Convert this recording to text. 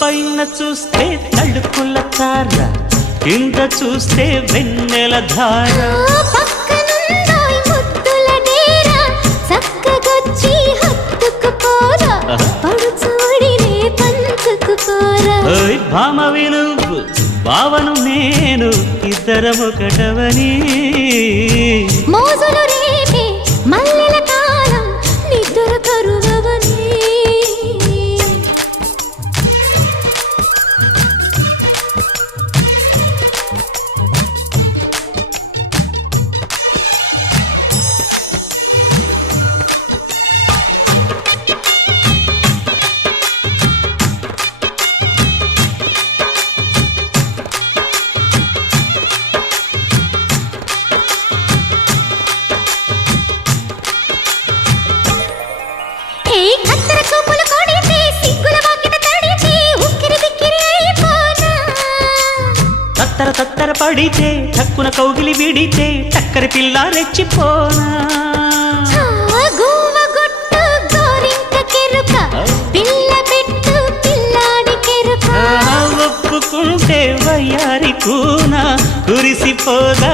పైన చూస్తే తడుకుల తార, కింద చూస్తే వెన్నెల ధార. పక్కనుందోయ్ ముద్దుల డేరా, చక్కగొచ్చి హత్తుకుపోరా, పడుచూడినే పంచుకుపోరా. ఓయ్ భామ విలువు భావను నేను, ఇద్దరమొకటవని. మోజులు రేపే మల్లెల కాలం, నిద్ర కరువవని. తత్తర తత్తర పడితే టక్కున కౌగిలి విడితే టక్కరి పిల్ల రెచ్చిపోనా. ఒప్పుకుంటే వయ్యారి కూన కురిసిపోదా